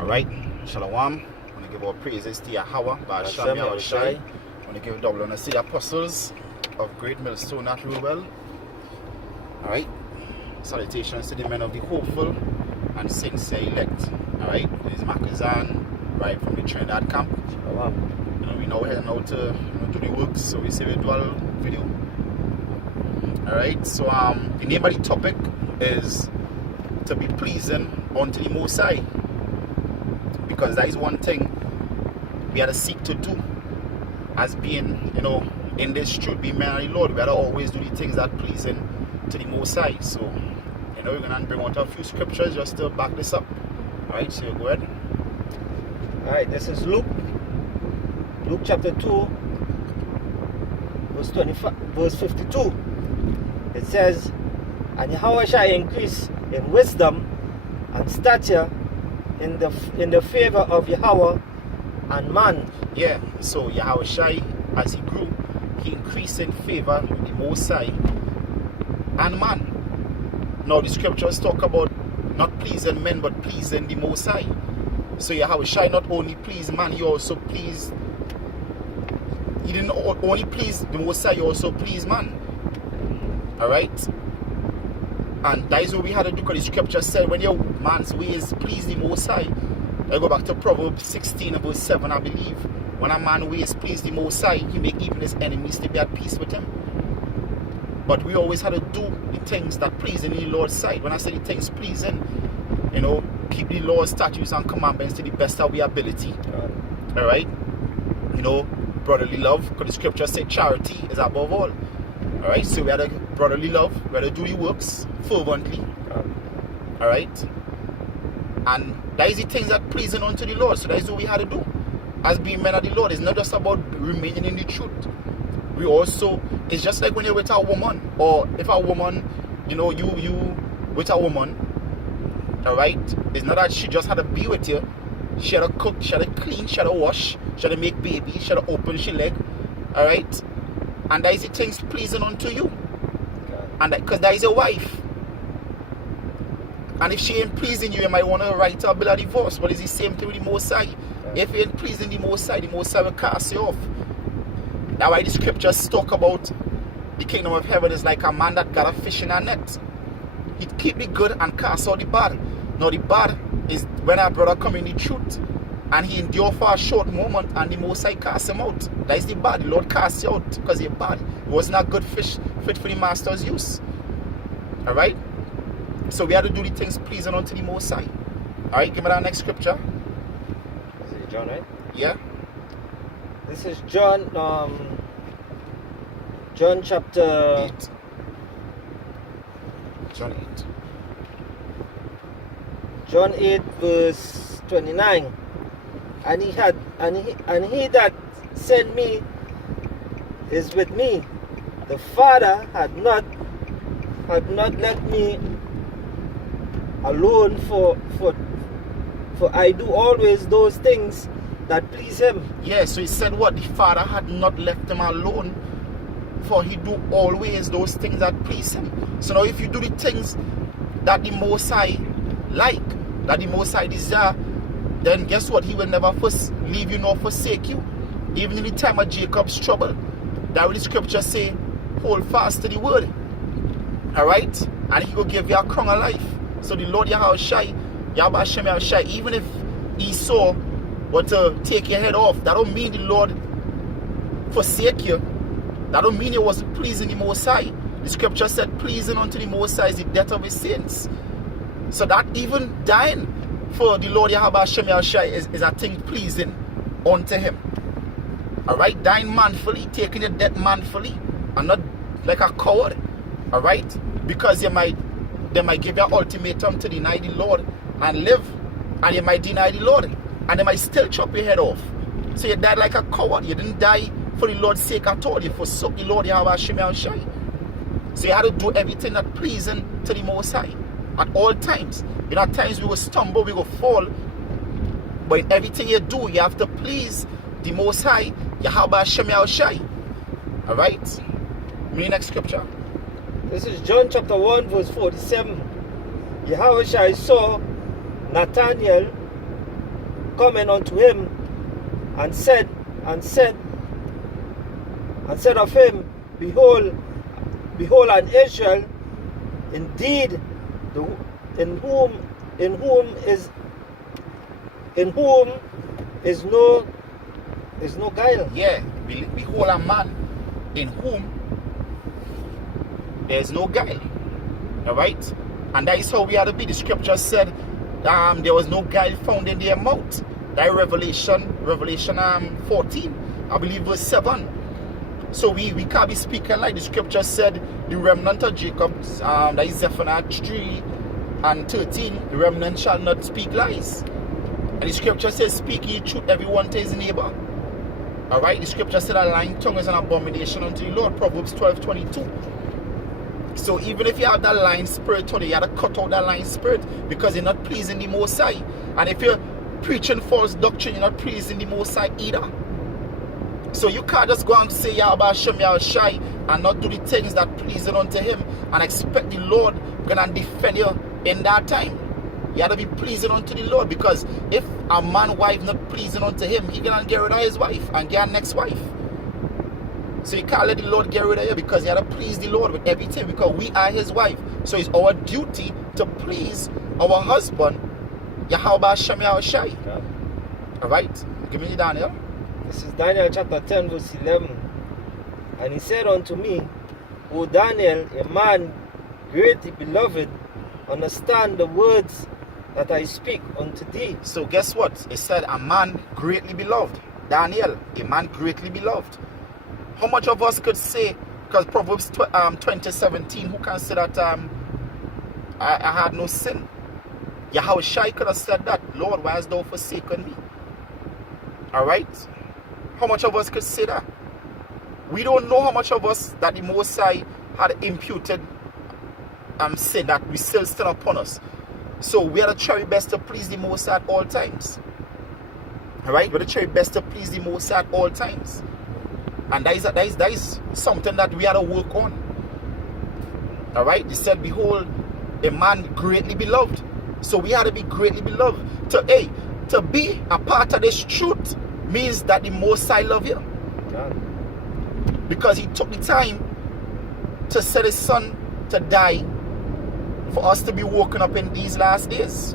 Alright, Shalom. I want to give our praises to Yahawah, Ba'asham Yahawashi. I want to give double honor to the apostles of Great Millstone that rule well. Alright, salutations to the men of the hopeful and sincere elect. Alright, this is Makazan, right from the Trinidad camp. Shalom. We now heading out to do the works, so we say we do a video. Alright, so the name of the topic is to be pleasing unto the Most High. Because that is one thing we had to seek to do as being, in this truth, be man of the Lord. We had to always do the things that pleasing to the Most High. So, we're going to bring out a few scriptures just to back this up. Alright, so go ahead. Alright, this is Luke chapter 2, verse 52. It says, "And Yahawashi increase in wisdom and stature in the favor of Yahawah and man." Yeah, so Yahawashi, as he grew, he increased in favor with the Most High and man. Now the scriptures talk about not pleasing men but pleasing the Most High. So Yahawashi not only pleased man, he also pleased. He didn't only please the Most High, he also pleased man. Alright? And that is what we had to do, because the scripture said when your man's ways please the Most High. I go back to Proverbs 16 and verse 7, I believe. When a man's ways please the Most High, he make even his enemies to be at peace with him. But we always had to do the things that please in the Lord's sight. When I say the things pleasing, keep the laws, statutes, and commandments to the best of our ability. Alright? Brotherly love, because the scripture said charity is above all. Alright, so we had a brotherly love, we had to do the works fervently. Alright? And that is the things that pleasing unto the Lord. So that is what we had to do. As being men of the Lord, it's not just about remaining in the truth. We also, it's just like when you're with a woman, or if a woman, you with a woman, alright? It's not that she just had to be with you. She had to cook, she had to clean, she had to wash, she had to make baby, she had to open she leg. Alright? And that is the things pleasing unto you. And because that is a wife. And if she ain't pleasing you, you might want to write a bill of divorce. But it's the same thing with the Most High. If you ain't pleasing the Most High will cast you off. That's why the scriptures talk about the kingdom of heaven is like a man that got a fish in a net. He keep the good and cast out the bad. Now the bad is when our brother come in the truth and he endure for a short moment and the Most High cast him out. That is the bad. The Lord cast you out because you're bad. It wasn't a good fish fit for the master's use. Alright? So we have to do the things pleasing unto the Most High. Alright, give me that next scripture. Is it John, right? Yeah. This is John chapter 8. John 8. John 8 verse 29. And he that sent me is with me. The Father had not left me alone, for I do always those things that please him. Yeah, so he said what? The Father had not left him alone, for he do always those things that please him. So now if you do the things that the Most High like, that the Most High desire, then guess what? He will never leave you nor forsake you. Even in the time of Jacob's trouble. That will the scripture say, hold fast to the word. Alright? And he will give you a crown of life. So the Lord Yahawashi, even if Esau were to take your head off, that don't mean the Lord forsake you. That don't mean it wasn't pleasing the Most High. The scripture said pleasing unto the Most High is the death of his saints. So that even dying for the Lord Yahawashi is a thing pleasing unto him. Alright, dying manfully, taking your death manfully, and not like a coward. Alright, because they might give you an ultimatum to deny the Lord and live, and you might deny the Lord, and they might still chop your head off. So you died like a coward. You didn't die for the Lord's sake at all. You forsook the Lord Yahawashi. So you had to do everything that pleasing to the Most High at all times. At times we will stumble, we will fall, but in everything you do, you have to please the Most High, Yahawashi. Alright? Read next scripture. This is John chapter 1 verse 47. Yahawashi saw Nathanael coming unto him, and said of him, Behold, an Israel, indeed, in whom is no guile. Yeah, behold a man in whom there is no guile. Alright? And that is how we are to be. The scripture said there was no guile found in their mouth. That Revelation 14, I believe verse 7. So we can't be speaking like the scripture said, the remnant of Jacob, that is Zephaniah 3 and 13, the remnant shall not speak lies. And the scripture says, speak ye truth everyone to his neighbor. Alright, the scripture said a lying tongue is an abomination unto the Lord, Proverbs 12:22. So even if you have that lying spirit today, you have to cut out that lying spirit because you're not pleasing the Most High. And if you're preaching false doctrine, you're not pleasing the Most High either. So you can't just go and say Yahawashi and not do the things that pleasing unto him and expect the Lord gonna defend you in that time. You have to be pleasing unto the Lord, because if a man wife not pleasing unto him, he gonna get rid of his wife and get a next wife. So you can't let the Lord get rid of you, because you have to please the Lord with everything, because we are his wife. So it's our duty to please our husband, Yahawashi. Alright? Give me Daniel. This is Daniel chapter 10 verse 11. And he said unto me, O Daniel, a man greatly beloved, understand the words that I speak unto thee. So guess what? It said a man greatly beloved. Daniel, a man greatly beloved. How much of us could say, because Proverbs 20:17, who can say that I had no sin? Yahawashi could have said that, Lord, why hast thou forsaken me? Alright? How much of us could say that? We don't know how much of us that the Most High had imputed sin that we still upon us. So we are to try best to please the Most High at all times. Alright? We're to try best to please the Most High at all times. And that is something that we are to work on. Alright? He said, behold, a man greatly beloved. So we are to be greatly beloved. To be a part of this truth means that the Most High love you. Because he took the time to send his son to die for us to be woken up in these last days.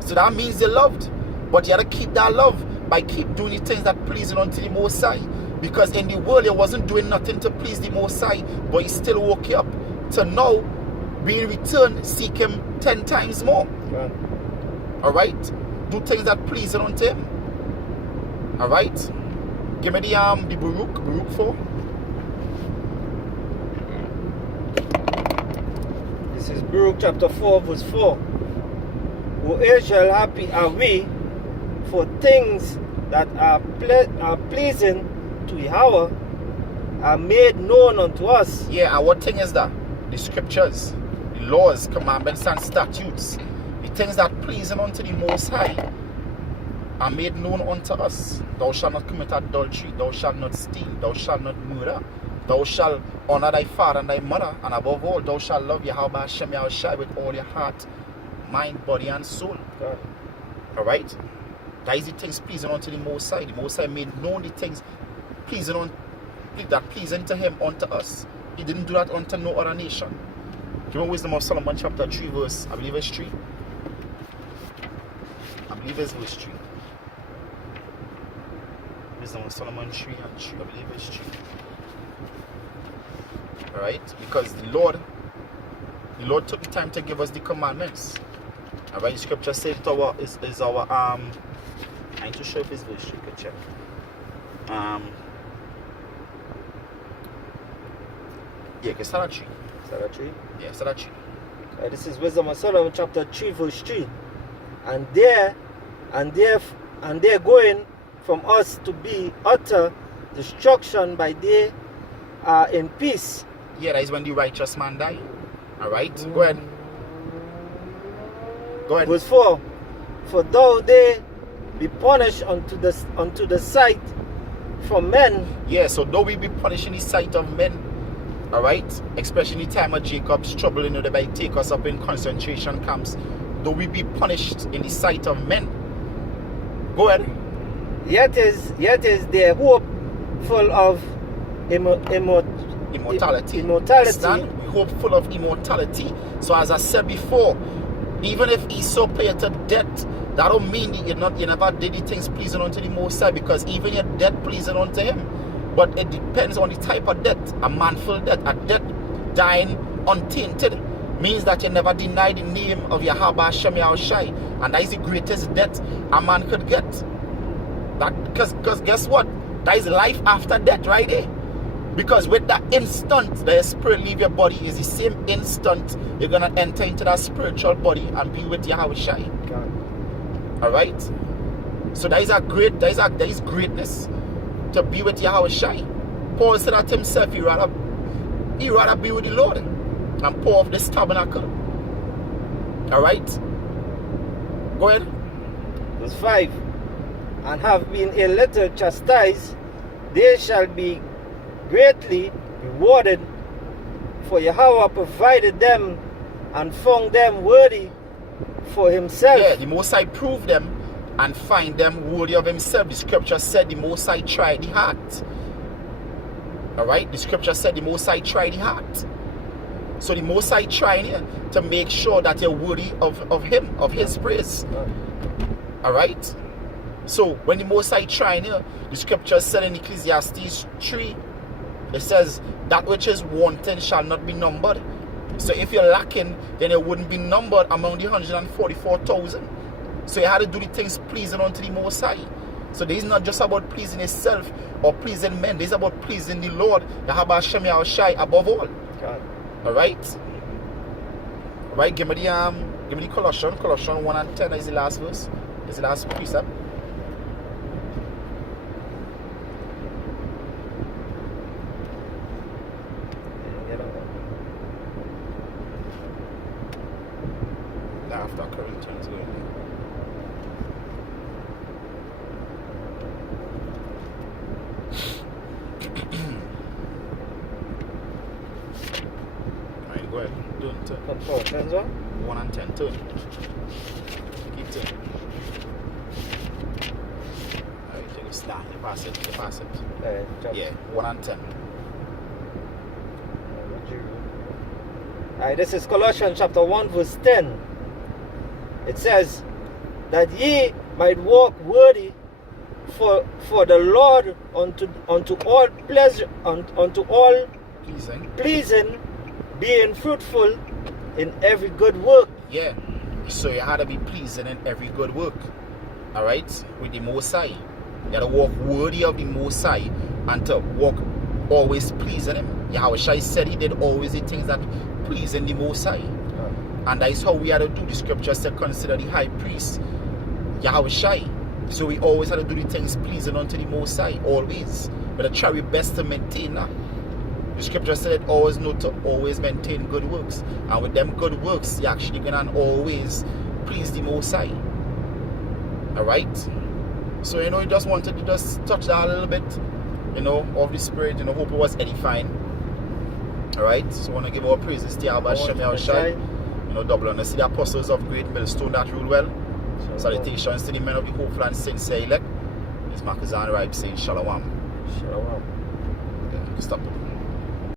So that means you're loved. But you have to keep that love by keep doing the things that pleasing unto the Most High. Because in the world you wasn't doing nothing to please the Most High, but he still woke you up to now be in return, seek him 10 times more. Alright? Do things that pleasing unto him. Alright? Give me the Baruch 4. This is Baruch chapter 4 verse 4. O Israel, happy are we for things that are pleasing to Yahawah are made known unto us. Yeah, and what thing is that? The scriptures, the laws, commandments, and statutes. The things that pleasing unto the Most High are made known unto us. Thou shalt not commit adultery, thou shalt not steal, thou shalt not murder, thou shalt honor thy father and thy mother, and above all, thou shalt love Yahawashi with all your heart, mind, body, and soul. Alright? That is the things pleasing unto the Most High. The Most High made known the things pleasing to him unto us. He didn't do that unto no other nation. Give me Wisdom of Solomon chapter 3 verse, I believe it's 3. I believe it's verse 3. Wisdom of Solomon 3 and 3, I believe it's 3. Alright? Because the Lord took the time to give us the commandments. Alright, the scripture says is our I need to show if it's verse 3, you can check. Yeah, it's start at 3. Start at 3? Yeah, start at 3. This is Wisdom of Solomon chapter 3 verse 3. And they're going from us to be utter destruction by day in peace. Yeah, that is when the righteous man die. Alright, go ahead. Go ahead. Verse 4. For though they be punished unto the sight from men. Yeah, so though we be punished in the sight of men, alright, especially in the time of Jacob's trouble, they might take us up in concentration camps. Though we be punished in the sight of men, Go ahead. Yet is their hope full of Immortality. Understand? We hope full of immortality. So as I said before, even if Esau paid to death, that don't mean you never did the things pleasing unto the Most High, because even your death pleasing unto him. But it depends on the type of death. A manful death, a death dying untainted, means that you never deny the name of Yahawah Yahawashi, and that is the greatest death a man could get. That because guess what? That is life after death right there. Because with that instant that your spirit leave your body is the same instant you're gonna enter into that spiritual body and be with Yahawashi. Alright? So that is greatness to be with Yahawashi. Paul said that himself, he rather be with the Lord and pour off this tabernacle. Alright? Go ahead. Verse 5. And have been a little chastised, they shall be greatly rewarded, for Yahawah provided them and found them worthy for himself. Yeah, the Most High proved them and find them worthy of himself. The scripture said the Most High tried the heart. Alright? The scripture said the Most High tried the heart. So the Most High trying here to make sure that you're worthy of him, of his praise. Alright? So when the Most High trying here, the scripture said in Ecclesiastes 3, it says, that which is wanting shall not be numbered. So if you're lacking, then it wouldn't be numbered among the 144,000. So you had to do the things pleasing unto the Most High. So this is not just about pleasing yourself or pleasing men. This is about pleasing the Lord, Yahawashi Yahawashi, above all. Alright? Alright, give me the Colossians. Colossians 1 and 10 is the last verse. Is the last precept. After Corinthians, go ahead. Alright, go ahead. Turn. Colossians 1 and 10. Turn. Keep turning. Alright, take a stand. You pass it. Yeah, 1 and 10. Alright, this is Colossians chapter 1 verse 10. It says that ye might walk worthy for the Lord unto all pleasure, unto all pleasing, being fruitful in every good work. Yeah. So you had to be pleasing in every good work. Alright? With the Most High. You had to walk worthy of the Most High and to walk always pleasing him. Yahawashi said he did always the things that pleasing the Most High. And that is how we had to do. The scripture said consider the high priest Yahawashi. So we always had to do the things pleasing unto the Most High. Always. But I try our best to maintain that. The scripture said it always know to always maintain good works. And with them good works, you're actually gonna always please the Most High. Alright? So you just wanted to just touch that a little bit, of the spirit, hope it was edifying. Alright? So I want to give our praises to Yahawashi Yahawashi. Double honor to the apostles of great millstone that rule well. Salutations to the men of the hopeful and sincere elect. It's Marcus and Ripe saying Shalom. Shalom. Yeah, stop it.